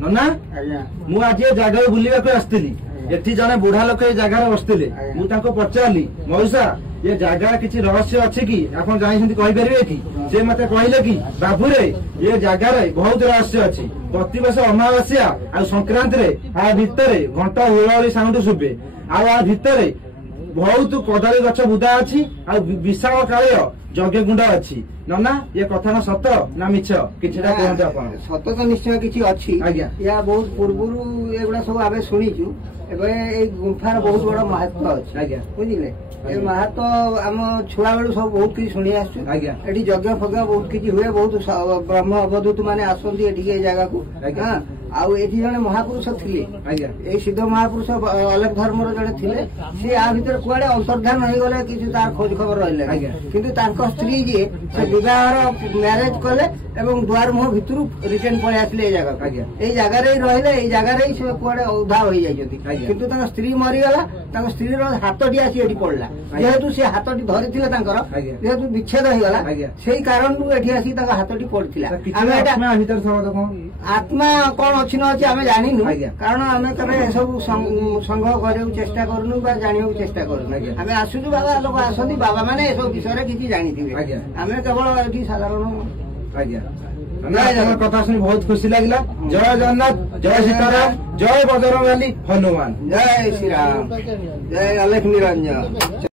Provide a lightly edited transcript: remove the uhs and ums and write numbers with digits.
नना मु आज ये जगह बुलवाक आसती एठी जने बुढ़ा लोक ये जगह बसते मुझे पचारि मौसा ये जगह किसी रहस्य अच्छे कि आप जापर कि से मत कहले कि बाबू रे ये जगह बहुत रहस्य अच्छी प्रति वर्ष अमावास्या आ संक्रांति आ भितर घंटा हुलाहुली साउंड शुभे आ भितर बहुत कदली गछ बुदा अच्छी आ विशाल काल यज्ञ गुंड अच्छी नना ये कथा ना सत ना मिछ किछि कहते आप सत तो निश्चय किछि अच्छी या बहुत पूर्व एगुड़ा सब आम शुणीचु गुंफार बहुत बड़ा महत्व अच्छे बुझे ये महत्व आम छुआ बेलू सब बहुत किसी शुणी आसु यज्ञ फज्ञ बहुत किसी हुए बहुत ब्रह्म अवधूत मैंने आसती जगह को आउ ये जड़े महापुरुष थे सिद्ध महापुरुष अलग धर्म जड़े थे सी आ भर कुआड़े अंतर्धान हो गले कि तार खोज खबर रही किंतु स्त्री जी से विवाह मैरेज कले द्वार मुह भितर रिटर्न पलि आसले ये जगह रही जगह से कुआड़े उधा हो जाती किंतु स्त्री मरीगला स्त्री हाथटी आसी पड़ा जेहेतु से हाथटी धरी जेहेतु विच्छेद होगा से कारण आसी हाथटी पड़ा आत्मा कौन अच्छी न अच्छी आम जानू कारण आम कभी सब संघ कर चेष्टा करूँ जाना चेष्टा करूँ आम आसुचु बाबा लोग आसती बाबा मैंने सब विषय किसी जानी आम केवल ये साधारण कथा शुणी बहुत खुशी लगे जय जगन्नाथ जय सीताराम जय बजरंगबली हनुमान जय श्री राम जय अलेख निरंजन।